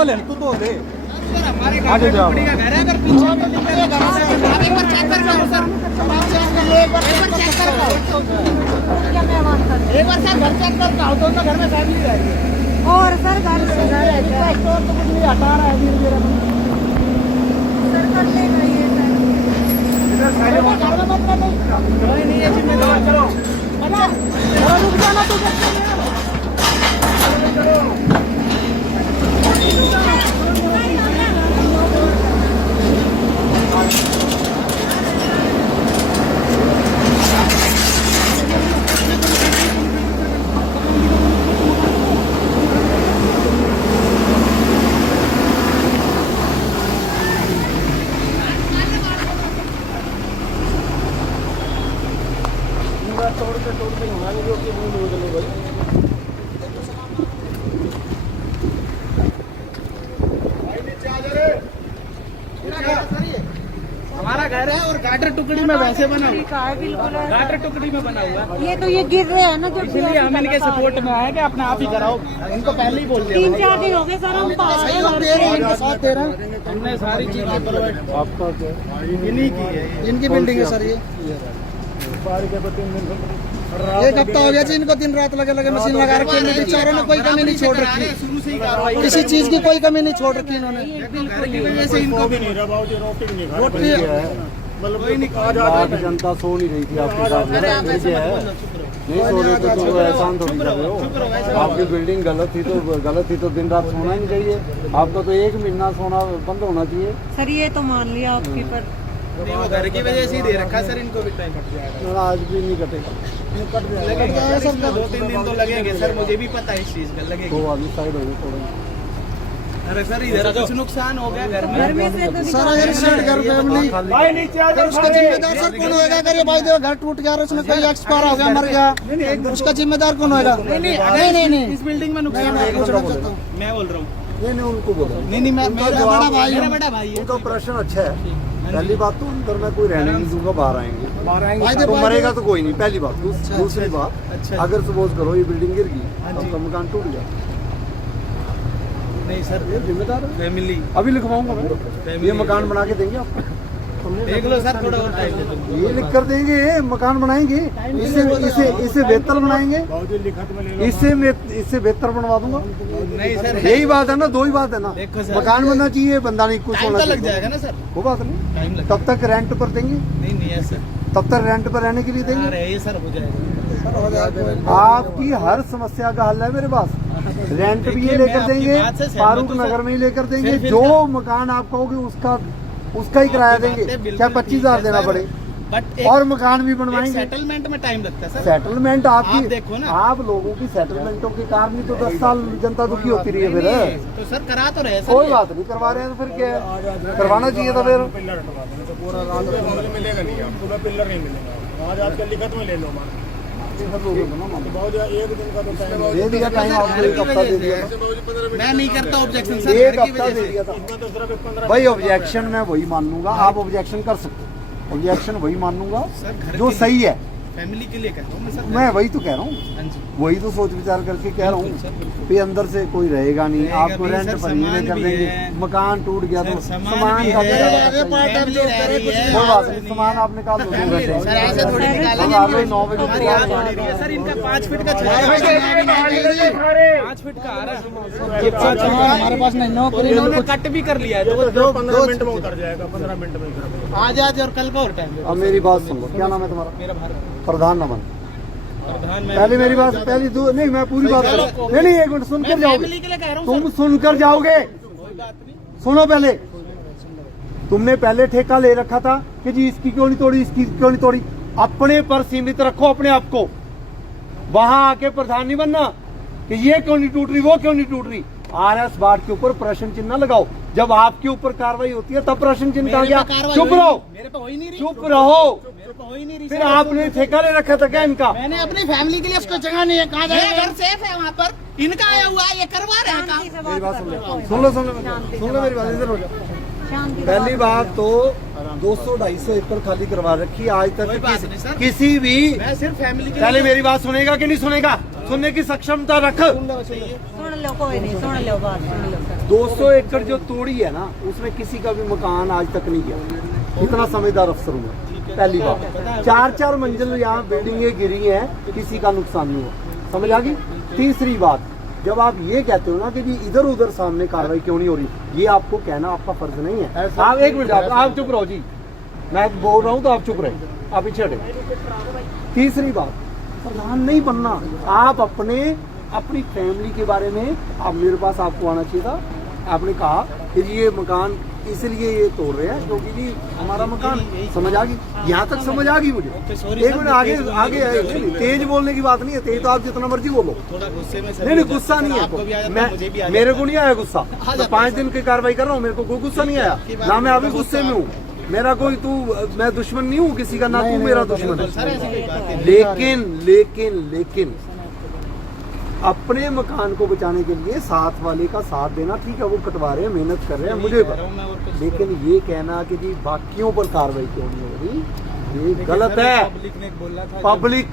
धो ले, तू धो ले। आगे जाओ। एक बार सर घर चेक कर आओ तो घर में फैमिली रह रही है। और सर घर से तो कुछ नहीं हटा रहा है सर कर लेगा ये सर। घर में मत नहीं है जिम्मेदार। चलो रुक जाना तू। तोड़ के हमारे जो कि नहीं बदले भाई। हमारा घर है और गाटर टुकड़ी में वैसे बना हुआ है, बिल्कुल गाटर टुकड़ी में बना हुआ है। ये तो ये गिर रहे हैं ना, जो इसलिए हम इनके सपोर्ट में आए कि अपने आप ही कराओ। इनको पहले ही बोल दिया 3-4 दिन हो गए सर हम साथ दे रहे हैं। हमने सारी चीजें प्रोवाइड आपका इन्हीं की है, इनकी बिल्डिंग है सर। ये एक हफ्ता हो गया जी इनको दिन रात लगे मशीन लगा रखी है। बेचारों ने कोई कमी नहीं छोड़ रखी, किसी चीज की कोई कमी नहीं छोड़ रखी इन्होंने। इनको भी नहीं रहा, रोटी मतलब जनता सो नहीं रही थी आपके साथ, नहीं सो रहे थे तो एहसान थोड़ी कर रहे हो। आपकी बिल्डिंग गलत थी तो दिन रात सोना ही नहीं चाहिए। आपका तो 1 महीना सोना बंद होना चाहिए सर। ये तो मान लिया आपकी, पर नहीं वो घर की वजह से ही दे रखा सर। इनको भी टाइम कट जाएगा, आज भी नहीं कटेगा, कट जाएगा सर। 2-3 दिन तो लगेंगे सर, मुझे भी पता है इस चीज का लगेगा। 2 आदमी साइड हो गए थोड़े। अरे सर इधर कुछ नुकसान हो गया घर में सर। अगर घर फैमिली उसका जिम्मेदार सर कौन होगा? अगर ये भाई घर टूट गया और उसमें कोई एक्सपायर हो गया, मर गया, उसका जिम्मेदार कौन होगा? नहीं इस बिल्डिंग में नुकसान मैं बोल रहा हूँ। नहीं उनको बोलो। नहीं मैं मेरा बड़ा भाई है। उनका ऑपरेशन अच्छा है। पहली बात तो अंदर मैं कोई रहने नहीं दूंगा, बाहर आएंगे तो मरेगा तो कोई नहीं, पहली बात। दूसरी बात, अगर सपोज करो ये बिल्डिंग गिर गई, आपका मकान टूट गया, नहीं सर ये जिम्मेदार फैमिली। अभी लिखवाऊंगा मैं, ये मकान बना के देंगे आपको। देख लो सर थोड़ा और टाइम दे दो। ये लिख कर देंगे, मकान बनाएंगे, इसे बेहतर बनाएंगे, इससे बेहतर बनवा दूंगा। नहीं सर यही बात है ना, 2 ही बात है ना। मकान बनना चाहिए, बंदा नहीं कुछ होना लग चाहिए। जाएगा ना सर, वो बात नहीं, टाइम लग तब तक रेंट पर देंगे, नहीं है सर। तब तक रेंट पर रहने के लिए देंगे। ये सर हो जाएगा। आपकी हर समस्या का हल है मेरे पास। रेंट भी ये लेकर देंगे, फारूक नगर में ही लेकर देंगे। जो मकान आप कहोगे उसका ही किराया देंगे, चाहे 25,000 देना पड़े, और मकान भी बनवाएंगे। सेटलमेंट में टाइम लगता है सर। सेटलमेंट आपकी देखो ना, आप लोगों की सेटलमेंटों के कारण ही तो 10 साल जनता दुखी होती रही है। फिर तो सर करा तो रहे कोई बात नहीं, करवा रहे हैं तो फिर क्या है, करवाना चाहिए था। फिर मिलेगा नहीं आपको, पिलर नहीं मिलेगा। आज आपके लिखत में ले लो, एक दिन का तो दे दिया टाइम, आपको 1 हफ्ता दे दिया। मैं नहीं करता ऑब्जेक्शन सर। 1 हफ्ता दे दिया था भाई। ऑब्जेक्शन मैं वही मान लूंगा, आप ऑब्जेक्शन कर सकते हो। ऑब्जेक्शन वही मान लूंगा जो सही है, फैमिली के लिए कहता हूँ मैं वही तो कह रहा हूँ, वही तो सोच विचार करके कह रहा हूँ। फिर अंदर से कोई रहेगा नहीं, आपको रेंट पर नहीं कर देंगे। मकान टूट गया तो सामान का कोई बात नहीं, सामान आप निकाल दो 2 घंटे। 9 बजे सर इनका 5 फीट का 5 फीट का आ रहा है हमारे पास नहीं। इन्होंने कट भी कर लिया है, 15 मिनट में उतर जाएगा, 15 मिनट में। आज और कल का और टाइम। अब मेरी बात सुन लो, क्या नाम है तुम्हारा? मेरा भारत प्रधान नमन। पहले मेरी बात, नहीं मैं पूरी बात करूँ। नहीं 1 मिनट सुनकर जाओगे, तुम सुनकर जाओगे। सुनो पहले, तुमने पहले ठेका ले रखा था कि जी इसकी क्यों नहीं तोड़ी, इसकी क्यों नहीं तोड़ी। अपने पर सीमित रखो अपने आप को, वहां आके प्रधान नहीं बनना कि ये क्यों नहीं टूट रही, वो क्यों नहीं टूट रही। RS वार्ड के ऊपर प्रश्न चिन्ह लगाओ। जब आपके ऊपर कार्रवाई होती है तब प्रश्न चिन्ह कहा गया? चुप रहो, चुप रहो। फिर आपने ठेका ले रखा था क्या इनका? मैंने अपनी फैमिली के लिए उसको जगह नहीं है, कहा जाएगा घर सेफ है वहाँ पर, इनका आया हुआ है, ये करवा रहे हैं काम। मेरी बात सुन लो मेरी बात, इधर हो जाओ। पहली बात तो 200-250 एकड़ खाली करवा रखी आज तक किसी भी। मैं सिर्फ फैमिली के पहले मेरी बात सुनेगा कि नहीं सुनेगा? सुनने की सक्षमता रख। सुन लो, कोई नहीं, सुन लो बात, सुन लो सर। 200 एकड़ जो तोड़ी है ना, उसमें किसी का भी मकान आज तक नहीं गया। इतना समझदार अफसर हूँ मैं। पहली बात, 4-4 मंजिल यहाँ बिल्डिंगें गिरी हैं, किसी का नुकसान नहीं हुआ। समझ आ गई। तीसरी बात, जब आप ये कहते हो ना कि जी इधर उधर सामने कार्रवाई क्यों नहीं हो रही, ये आपको कहना आपका फर्ज नहीं है। आप एक मिनट, आप चुप रहो जी, मैं बोल रहा हूँ तो आप चुप रहे, आप पीछे हटे। तीसरी बात, प्रधान नहीं बनना। आप अपनी फैमिली के बारे में आप मेरे पास आपको आना चाहिए था। आपने कहा कि जी ये मकान इसलिए ये तोड़ रहे हैं क्योंकि जी हमारा मकान, समझ आ गई, यहाँ तक समझ आ गई मुझे। एक मिनट आगे आए, तेज बोलने की बात नहीं है, तेज तो आप जितना मर्जी बोलो। नहीं गुस्सा नहीं है, मैं मेरे को नहीं आया गुस्सा। मैं 5 दिन की कार्रवाई कर रहा हूँ, मेरे को कोई गुस्सा नहीं आया ना, मैं अभी गुस्से में हूँ। मेरा कोई मैं दुश्मन नहीं हूँ किसी का, ना तू मेरा दुश्मन है। लेकिन अपने मकान को बचाने के लिए साथ वाले का साथ देना, ठीक है, वो कटवा रहे हैं, मेहनत कर रहे हैं, मुझे पता। लेकिन ये कहना कि जी बाकियों पर कार्रवाई क्यों नहीं हो रही, ये गलत है। पब्लिक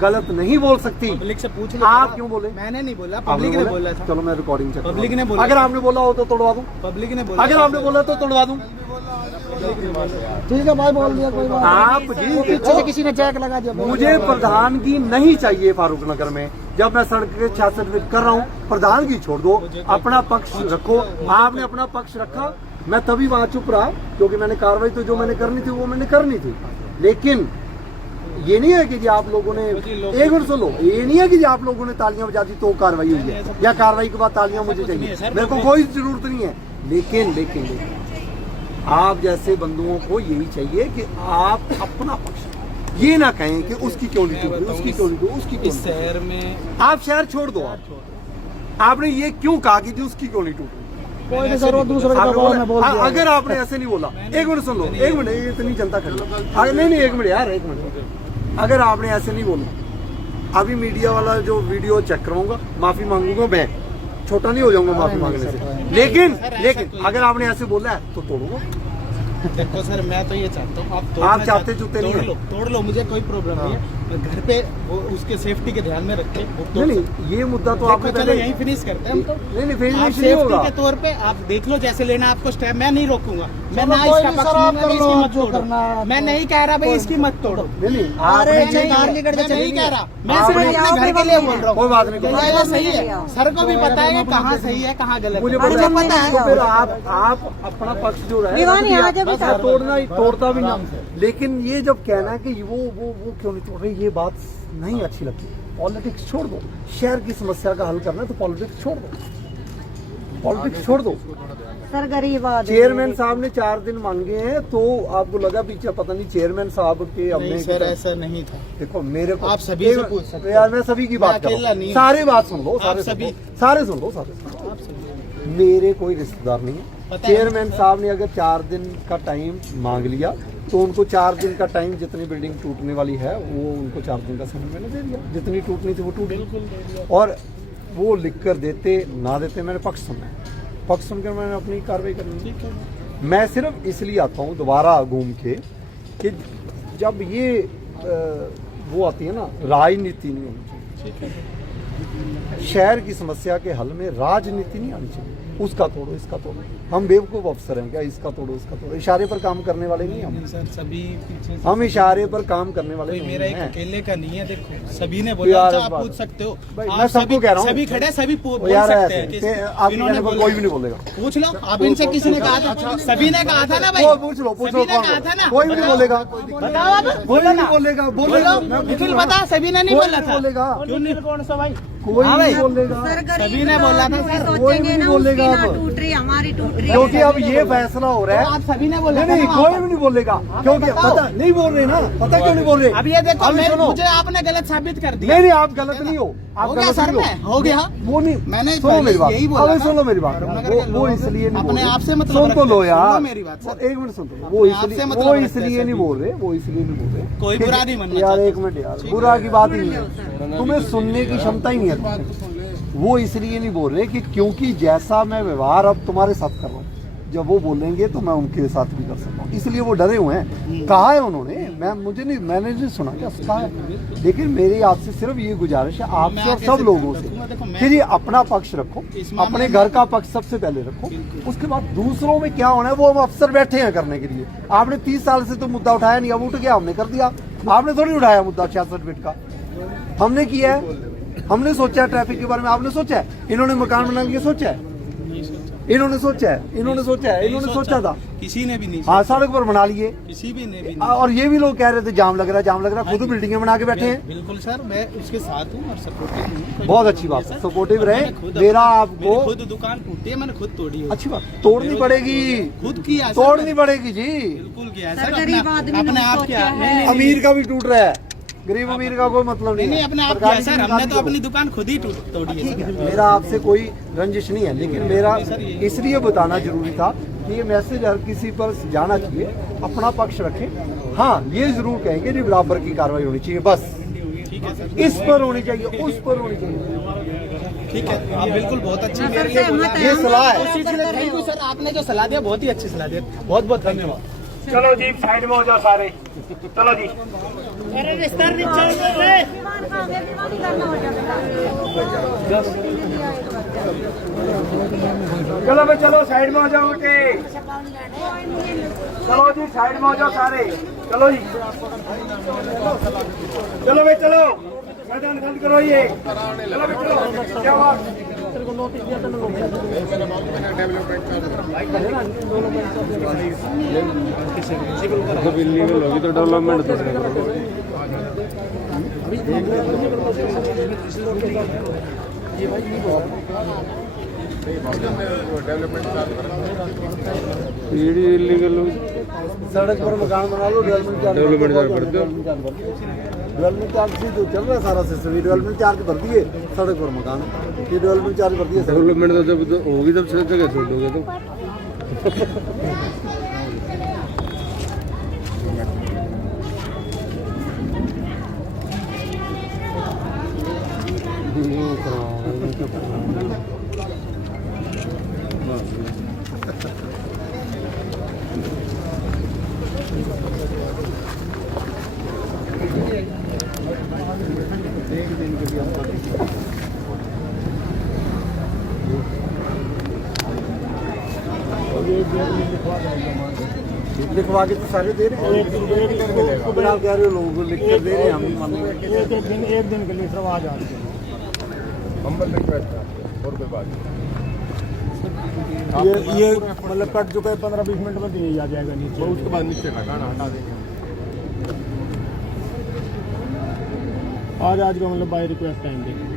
गलत नहीं बोल सकती। पब्लिक से पूछ लो। आप क्यों बोले? मैंने नहीं बोला, पब्लिक ने बोला था। चलो मैं रिकॉर्डिंग चेक। पब्लिक ने बोला। अगर आपने बोला हो तो तोड़वा दूं। पब्लिक ने बोला। अगर आपने बोला तो तोड़वा दूं। ठीक है भाई, बोल दिया, कोई बात। आप जी पीछे से किसी ने चेक लगा दिया। मुझे प्रधानगी नहीं चाहिए फारूक नगर में। जब मैं सड़क के 66 फीट कर रहा हूँ, प्रधानगी छोड़ दो, अपना पक्ष रखो। आपने अपना पक्ष रखा, मैं तभी वहां चुप रहा क्योंकि मैंने कार्रवाई तो जो मैंने करनी थी वो मैंने करनी थी। लेकिन ये नहीं है कि जी आप लोगों ने, एक मिनट सुन लो, ये नहीं है कि जी आप लोगों ने तालियां बजा दी तो कार्रवाई हुई है, या कार्रवाई के बाद तालियां मुझे चाहिए, मेरे को कोई जरूरत नहीं है। लेकिन आप जैसे बंधुओं को यही चाहिए कि आप अपना पक्ष, ये ना कहें कि उसकी क्यों नहीं टूटी, उसकी क्यों नहीं टूटी, उसकी इस शहर में आप शहर छोड़ दो। आपने ये क्यों कहा कि जी उसकी क्यों नहीं टूटी? कोई नहीं सर, वो दूसरे का बोल में बोल दिया। अगर आपने ऐसे नहीं बोला, एक मिनट सुन लो, एक मिनट, ये इतनी जनता खड़ी, नहीं एक मिनट यार, एक मिनट, अगर आपने ऐसे नहीं बोला, अभी मीडिया वाला जो वीडियो चेक कराऊंगा, माफी मांगूंगा, मैं छोटा नहीं हो जाऊंगा माफी मांगने से। लेकिन अगर आपने ऐसे बोला है तो तोड़ूंगा। देखो सर, मैं तो ये चाहता हूँ आप चाहते चुते नहीं है। तोड़ लो, मुझे कोई प्रॉब्लम नहीं है। घर पे वो उसके सेफ्टी के ध्यान में रखे। नहीं, ये मुद्दा तो आपने चलो यहीं फिनिश करते हैं हम तो। नहीं फिनिश नहीं सेफ्टी होगा। के तौर पे आप देख लो, जैसे लेना आपको स्टेप, मैं नहीं रोकूंगा। मैं ना इसका पक्ष इसकी मत तोड़ो। मैं नहीं कह रहा भाई इसकी मत तोड़ो। नहीं नहीं कह रहा, मैं सिर्फ अपने घर के लिए बोल रहा हूँ। कोई बात नहीं, सही है, सर को भी पता है कहाँ सही है कहाँ गलत। मुझे पता है। तो फिर आप अपना पक्ष जो है तोड़ता भी ना। लेकिन ये जब कहना है कि वो क्यों नहीं तोड़ रही, ये बात नहीं अच्छी लगती। पॉलिटिक्स छोड़ दो, शहर की समस्या का हल करना है तो पॉलिटिक्स छोड़ दो, पॉलिटिक्स छोड़ दो। सर गरीब आदमी, चेयरमैन साहब ने 4 दिन मांगे हैं तो आपको लगा पीछे, पता नहीं चेयरमैन साहब के हमने। सर ऐसा नहीं था। देखो मेरे को आप सभी से पूछ सकते यार, मैं सभी की बात कर रहा हूं, सारे बात सुन लो, सारे सुन लो। मेरे कोई रिश्तेदार नहीं है। चेयरमैन साहब ने अगर 4 दिन का टाइम मांग लिया तो उनको 4 दिन का टाइम, जितनी बिल्डिंग टूटने वाली है वो उनको 4 दिन का समय मैंने दे दिया। जितनी टूटनी थी वो टूट गई, और वो लिख कर देते ना देते, मैंने पक्ष सुनकर मैंने अपनी कार्रवाई करनी। मैं सिर्फ इसलिए आता हूँ दोबारा घूम के कि जब ये वो आती है ना, राजनीति नहीं होनी चाहिए। शहर की समस्या के हल में राजनीति नहीं आनी चाहिए। उसका तोड़ो, इसका तोड़ो। हम बेवकूफ अफसर हैं क्या? इसका तोड़ो, इसका तोड़ो। इशारे पर काम करने वाले नहीं हम। सर सभी पीछे हम इशारे पर काम करने वाले नहीं मेरा एक हैं। अकेले का नहीं है। देखो सभी ने बोला, आप पूछ सकते हो। मैं सबको कह रहा हूँ, सभी खड़े, सभी बोल यार सकते हैं। आप कोई भी नहीं बोलेगा। पूछ लो, आप इनसे किसी ने कहा था? सभी ने कहा था ना भाई, पूछ लो, सभी ने कहा था ना। कोई भी नहीं बोलेगा, बताओ आप, कोई नहीं बोलेगा। निखिल बता, सभी ने नहीं बोला था। बोलेगा क्यों नहीं? कौन सा भाई? कोई नहीं बोलेगा। सभी ने बोला था सर, कोई भी नहीं बोलेगा। टूट रही, हमारी टूट रही। क्योंकि अब ये फैसला हो रहा है। आप सभी ने बोला नहीं, कोई भी नहीं बोलेगा, क्योंकि पता नहीं बोल रहे ना। पता क्यों नहीं बोल रहे? अब ये देखो, सुनो, मुझे आपने गलत साबित कर दिया। नहीं आप गलत नहीं हो। आप हो गया गलत सर, नहीं मैं हो गया। वो नहीं, मैंने सुनो मेरी बात, यही बोला अबे था। सुनो मेरी बात। वो इसलिए नहीं बोल अपने रहे। आप से मतलब सुन तो लो रखते हैं। यार, सुनो मेरी बात सर। एक मिनट सुन तो लो। वो इसलिए नहीं बोल रहे, वो इसलिए नहीं बोल रहे। कोई बुरा नहीं मानना यार, एक मिनट यार, बुरा की बात ही नहीं है। तुम्हें सुनने की क्षमता ही नहीं है। वो इसलिए नहीं बोल रहे कि क्योंकि जैसा मैं व्यवहार अब तुम्हारे साथ कर रहा हूँ, जब वो बोलेंगे तो मैं उनके साथ भी कर सकता हूँ, इसलिए वो डरे हुए हैं। कहा है उन्होंने, मुझे नहीं, मैंने नहीं सुना क्या कहा है, लेकिन मेरी आपसे सिर्फ ये गुजारिश है, आपसे और सब लोगों से, फिर ये अपना पक्ष रखो, अपने घर का पक्ष सबसे पहले रखो, उसके बाद दूसरों में क्या होना है वो हम अफसर बैठे हैं करने के लिए। आपने 30 साल से तो मुद्दा उठाया नहीं, अब उठ गया, हमने कर दिया। आपने थोड़ी उठाया मुद्दा 66 फीट का, हमने किया है, हमने सोचा है ट्रैफिक के बारे में, आपने सोचा है, इन्होंने मकान बनाने के सोचा है, इन्होंने सोचा है, इन्होंने सोचा है, इन्होंने सोचा था, किसी ने भी नहीं, हाँ सड़क पर बना लिए, किसी भी ने भी। और ये भी लोग कह रहे थे जाम लग रहा है, जाम लग रहा है, खुद बिल्डिंगें बना के बैठे हैं। बिल्कुल सर, मैं उसके साथ हूँ और सपोर्टिव हूँ। बहुत अच्छी बात है, सपोर्टिव रहे। मेरा आपको खुद दुकान टूटी है, मैंने खुद तोड़ी है। अच्छी बात, तोड़नी पड़ेगी, खुद किया, तोड़नी पड़ेगी जी, बिल्कुल किया है सर, सर। गरीब आदमी अपने ने आप सोचा किया है। अमीर का भी टूट रहा है, गरीब अमीर का कोई मतलब नहीं नहीं, है। अपने आप सरकारी किया सर, की हमने तो निकाली अपनी दुकान खुद ही तोड़ी है। ठीक है, मेरा आपसे कोई रंजिश नहीं है, लेकिन मेरा इसलिए बताना जरूरी था कि ये मैसेज हर किसी पर जाना चाहिए, अपना पक्ष रखें। हाँ, ये जरूर कहेंगे जी बराबर की कार्रवाई होनी चाहिए, बस इस पर होनी चाहिए, उस पर होनी चाहिए। ठीक है, आप बिल्कुल बहुत अच्छी सर, मेरे सहमत है, ये हम सलाह है। लोग कर रहे थैंक यू हो। सर, आपने जो सलाह दिया बहुत ही अच्छी सलाह दी, बहुत बहुत धन्यवाद। चलो जी साइड में हो जाओ सारे, चलो जी। अरे रिश्ता नहीं चल रहे। चलो भाई चलो साइड में हो जाओ के, चलो जी साइड में हो जाओ सारे, चलो जी, चलो भाई चलो, मैदान खाली करो ये, चलो भाई चलो, क्या बात। इलीगल होगी तो डेवलपमेंट तो इलीगल होगी, सड़क पर मकान बना लो, डेवलपमेंट चार्ज डेवलपमेंट चार्ज भर दो। डेवलपमेंट चार्ज से जो चल रहा है सारा सिस्टम, डेवलपमेंट चार्ज भर दिए सड़क पर मकान, ये डेवलपमेंट चार्ज भर दिए सड़क डेवलपमेंट तो जब तो होगी तब सब जगह छोड़ दोगे तो। लिखवा के तो सारे दे रहे हैं, आप कह रहे हो लोगों को लिख कर दे रहे हैं, हम नहीं मानेंगे। एक दिन के लिए सब आ जाते हैं, और कोई बात ये मतलब कट चुका है, 15-20 मिनट में दिए आ जाएगा नीचे, उसके बाद नीचे लगाना हटा देंगे। आज का मतलब बाय रिक्वेस्ट टाइम देंगे।